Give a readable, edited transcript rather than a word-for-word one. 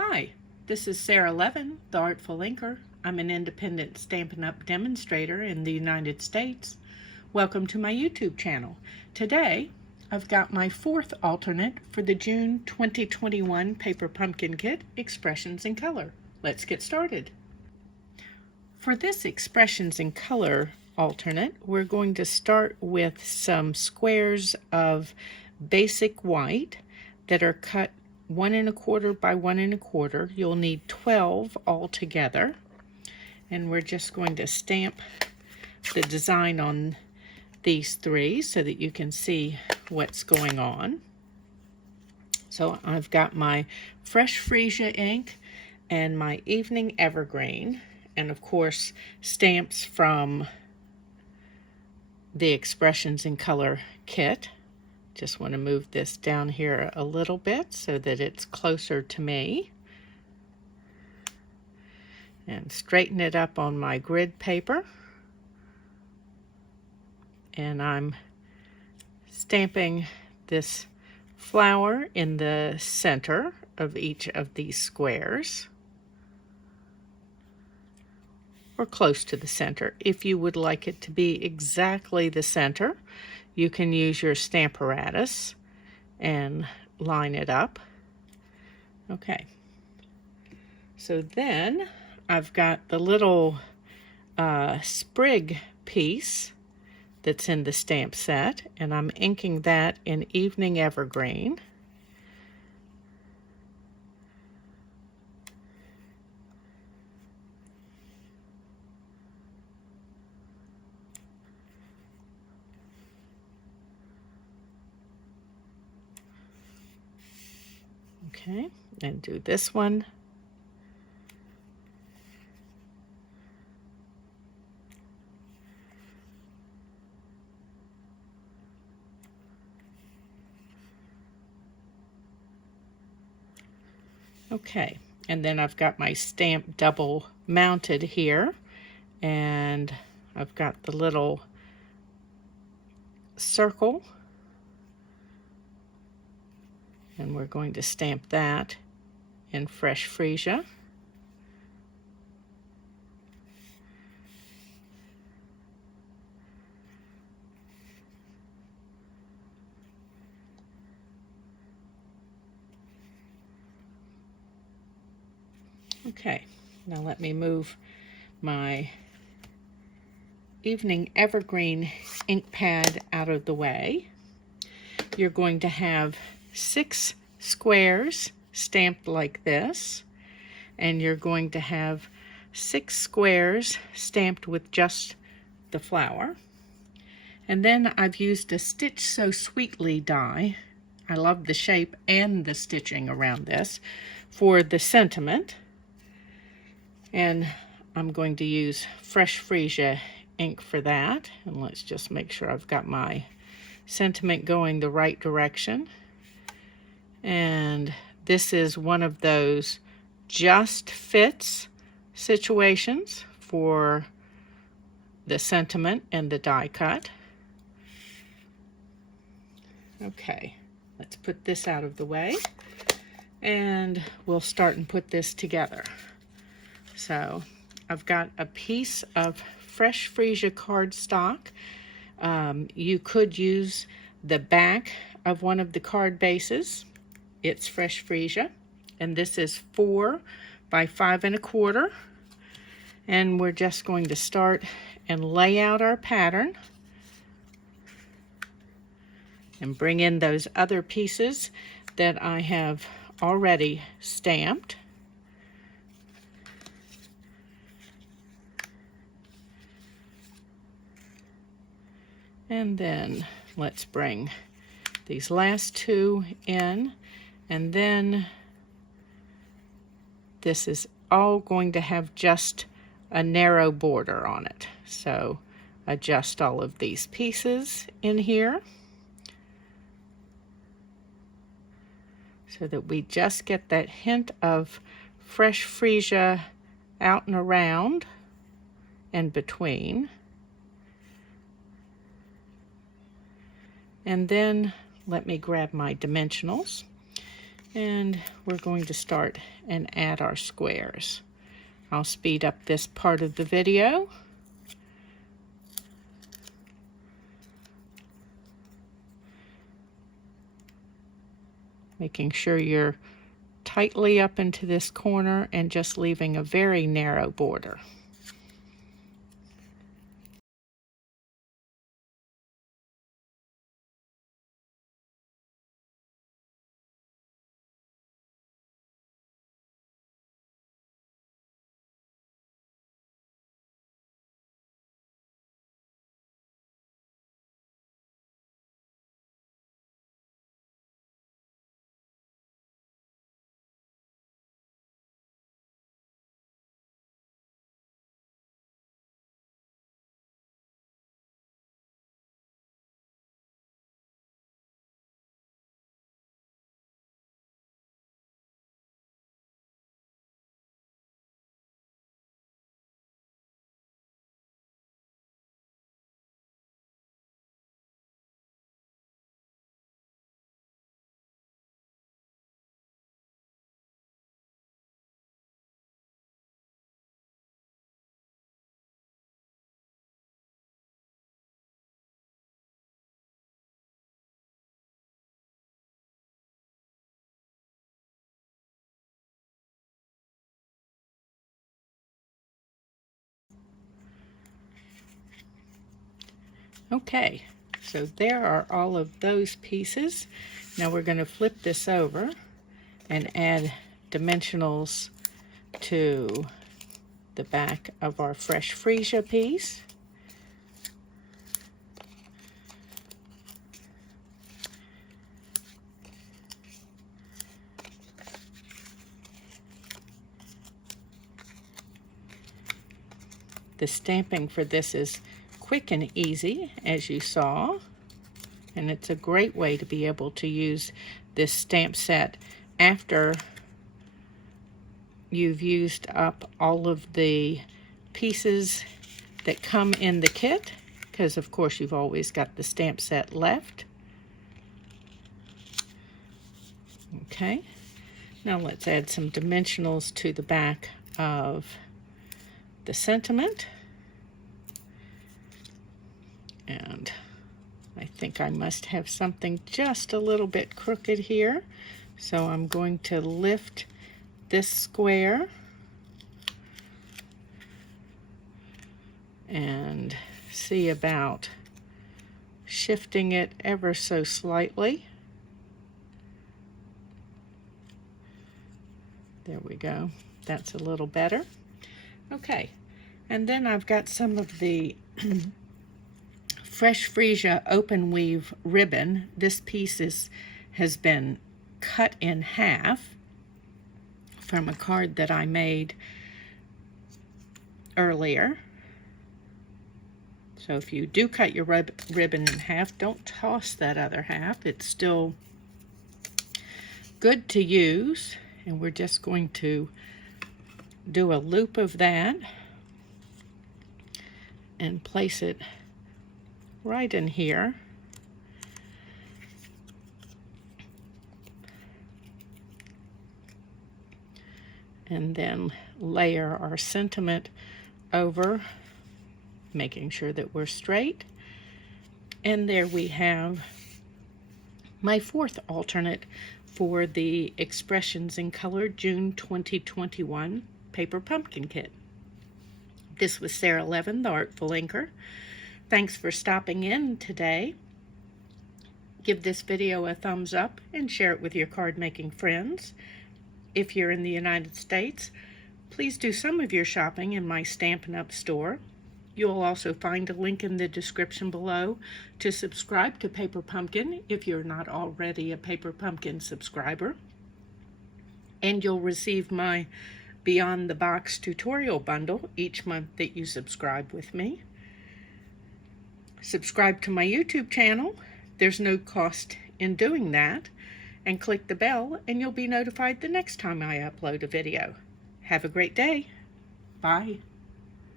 Hi, this is Sara Levin, the Artful Inker. I'm an independent Stampin' Up! Demonstrator in the United States. Welcome to my YouTube channel. Today, I've got my fourth alternate for the June 2021 Paper Pumpkin Kit, Expressions in Color. Let's get started. For this Expressions in Color alternate, we're going to start with some squares of basic white that are cut 1 1/4 by 1 1/4. You'll need 12 altogether. And we're just going to stamp the design on these three so that you can see what's going on. So I've got my Fresh Freesia ink and my Evening Evergreen, and of course stamps from the Expressions in Color kit. Just want to move this down here a little bit so that it's closer to me. And straighten it up on my grid paper. And I'm stamping this flower in the center of each of these squares, or close to the center. If you would like it to be exactly the center, you can use your Stamparatus and line it up. Okay, so then I've got the little sprig piece that's in the stamp set, and I'm inking that in Evening Evergreen. Okay, and do this one. Okay, and then I've got my stamp double mounted here, and I've got the little circle, and we're going to stamp that in Fresh Freesia. Okay, now let me move my Evening Evergreen ink pad out of the way. You're going to have 6 squares stamped like this, and you're going to have 6 squares stamped with just the flower. And then I've used a Stitch So Sweetly die. I love the shape and the stitching around this for the sentiment. And I'm going to use Fresh Freesia ink for that. And let's just make sure I've got my sentiment going the right direction. And this is one of those just fits situations for the sentiment and the die cut. Okay, let's put this out of the way, and we'll start and put this together. So I've got a piece of Fresh Freesia cardstock. You could use the back of one of the card bases. It's Fresh Freesia, and this is 4 by 5 1/4. And we're just going to start and lay out our pattern and bring in those other pieces that I have already stamped. And then let's bring these last 2 in, and then this is all going to have just a narrow border on it. So adjust all of these pieces in here so that we just get that hint of Fresh Freesia out and around and between. And then let me grab my dimensionals. And we're going to start and add our squares. I'll speed up this part of the video. Making sure you're tightly up into this corner and just leaving a very narrow border. Okay, so there are all of those pieces. Now we're going to flip this over and add dimensionals to the back of our fresh freesia piece. The stamping for this is quick and easy, as you saw, and it's a great way to be able to use this stamp set after you've used up all of the pieces that come in the kit, because of course you've always got the stamp set left. Okay, now let's add some dimensionals to the back of the sentiment. And I think I must have something just a little bit crooked here. So I'm going to lift this square and see about shifting it ever so slightly. There we go. That's a little better. Okay, and then I've got some of the Fresh Freesia open weave ribbon. This piece has been cut in half from a card that I made earlier. So if you do cut your ribbon in half, don't toss that other half. It's still good to use. And we're just going to do a loop of that and place it right in here. And then layer our sentiment over, making sure that we're straight. And there we have my fourth alternate for the Expressions in Color June 2021 Paper Pumpkin Kit. This was Sara Levin, the Artful Inker. Thanks for stopping in today. Give this video a thumbs up and share it with your card making friends. If you're in the United States, please do some of your shopping in my Stampin' Up store. You'll also find a link in the description below to subscribe to Paper Pumpkin if you're not already a Paper Pumpkin subscriber. And you'll receive my Beyond the Box tutorial bundle each month that you subscribe with me. Subscribe to my YouTube channel. There's no cost in doing that. And click the bell and you'll be notified the next time I upload a video. Have a great day. Bye.